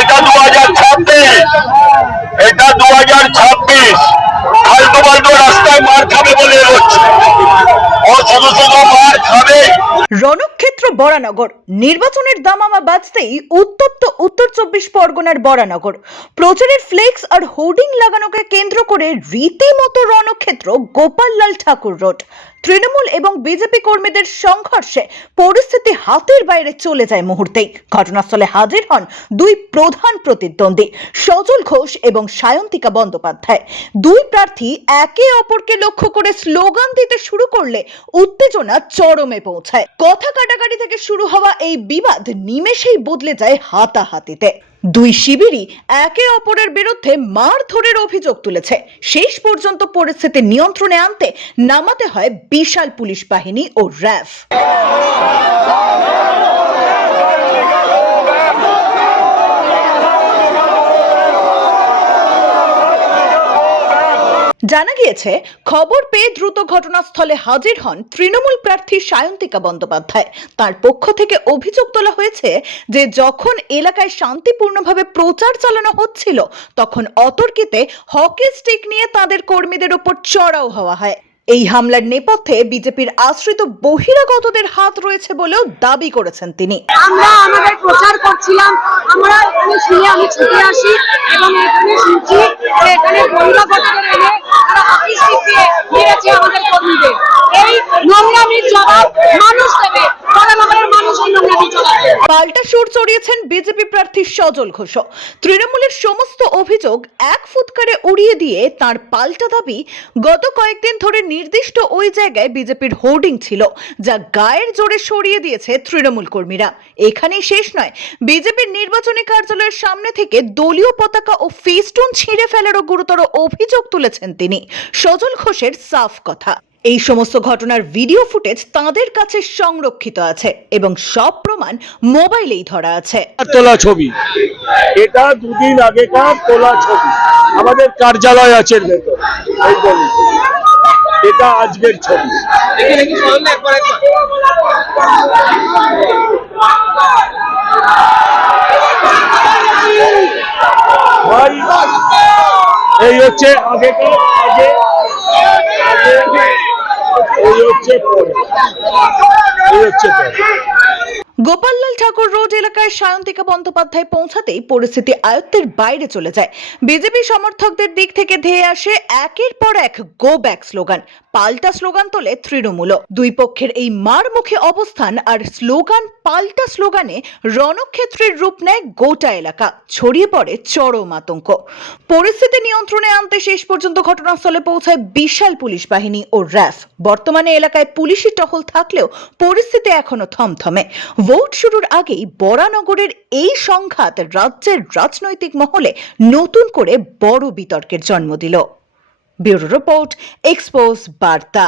এটা 2026, এটা 2026 ফালতু ফালতু রাস্তায় মার খাবে বলে হচ্ছে, ও শুধু শুধু মার খাবে। রণক্ষেত্র বরানগর নির্বাচনের দামামা বাজতেই উত্তপ্ত উত্তর 24 পরগনার বরানগর। প্রচারের ফ্লেক্স আর হোর্ডিং লাগানোকে কেন্দ্র করে রীতিমতো রণক্ষেত্র গোপাললাল ঠাকুর রোড। তৃণমূল এবং বিজেপি কর্মীদের সংঘর্ষে পরিস্থিতি হাতের বাইরে চলে যায় মুহূর্তেই। ঘটনাস্থলে হাজির হন দুই প্রধান প্রতিদ্বন্দ্বী সজল ঘোষ এবং সায়ন্তিকা বন্দ্যোপাধ্যায়। দুই প্রার্থী একে অপরকে লক্ষ্য করে স্লোগান দিতে শুরু করলে উত্তেজনা চরমে পৌঁছায়। কথা কাটাকাটি থেকে শুরু হওয়া এই বিবাদ নিমেষেই বদলে যায় হাতাহাতিতে। দুই শিবিরই একে অপরের বিরুদ্ধে মারধরের অভিযোগ তুলেছে। শেষ পর্যন্ত পরিস্থিতি নিয়ন্ত্রণে আনতে নামাতে হয় বিশাল পুলিশ বাহিনী ও র্যাফ। জানা গিয়েছে, খবর পেয়ে দ্রুত ঘটনাস্থলে হাজির হন তৃণমূল প্রার্থী সায়ন্তিকা বন্দ্যোপাধ্যায়। তার পক্ষ থেকে অভিযোগ তোলা হয়েছে যে যখন এলাকায় শান্তিপূর্ণভাবে প্রচার চালানো হচ্ছিল তখন অতর্কিতে হকি স্টিক নিয়ে তাদের কর্মীদের উপর চড়াও হওয়া হয়। এই হামলার নেপথ্যে বিজেপির আশ্রিত বহিরাগতদের হাত রয়েছে বলেও দাবি করেছেন তিনি। আমরা আমাদের প্রচার করছিলাম, আমরা এখানে শুনে আমি ছুটে আসি এবং এখানে শুনছি যে এখানে বহিরাগতদের এনে তারা হকি স্টিক দিয়ে মেরেছে আমাদের কর্মীদের। এই নোংরামির জবাব মানুষ দেবে, বরানগরের মানুষ এই নোংরামির জবাব দেবে। পাল্টা সুর চড়িয়েছেন বিজেপি প্রার্থী সজল ঘোষ। তৃণমূলের সমস্ত অভিযোগ এক ফুৎকারে উড়িয়ে দিয়ে তার পাল্টা দাবি, গত কয়েকদিন ধরে নির্দিষ্ট ওই জায়গায় বিজেপির হোর্ডিং ছিল, যা গায়ের জোরে সরিয়ে দিয়েছে তৃণমূল কর্মীরা। এখানেই শেষ নয়, বিজেপির নির্বাচনী কার্যালয়ের সামনে থেকে দলীয় পতাকা ও ফেস্টুন ছিঁড়ে ফেলারও গুরুতর অভিযোগ তুলেছেন তিনি। সজল ঘোষের সাফ কথা, এই সমস্ত ঘটনার ভিডিও ফুটেজ তাদের কাছে সংরক্ষিত আছে এবং সব প্রমাণ মোবাইলেই ধরা আছে। তোলা ছবি, এটা দুদিন আগেকার তোলা ছবি, আমাদের কার্যালয় আছে ভেতর, এই বলি এটা আজকের ছবি। এই হচ্ছে আগেকার, আগে এই হচ্ছে পরে, এই হচ্ছে পরে। গোপাললাল ঠাকুর রোড এলাকায় সায়ন্তিকা বন্দ্যোপাধ্যায় পৌঁছাতেই পরিস্থিতি আয়ত্তের বাইরে চলে যায়। বিজেপি সমর্থকদের দিক থেকে ধেয়ে আসে একের পর এক গো ব্যাক স্লোগান। পাল্টা স্লোগান তোলে তৃণমূল। দুই পক্ষের এই মারমুখী অবস্থান আর পাল্টা স্লোগানে রণক্ষেত্রের রূপ নেয় গোটা এলাকা। ছড়িয়ে পড়ে চরম আতঙ্ক। পরিস্থিতি নিয়ন্ত্রণে আনতে শেষ পর্যন্ত ঘটনাস্থলে পৌঁছায় বিশাল পুলিশ বাহিনী ও র্যাফ। বর্তমানে এলাকায় পুলিশি টহল থাকলেও পরিস্থিতি এখনো থমথমে। ভোট শুরুর আগেই বরানগরের এই সংঘাত রাজ্যের রাজনৈতিক মহলে নতুন করে বড় বিতর্কের জন্ম দিল। ব্যুরো রিপোর্ট, এক্সপোজ বার্তা।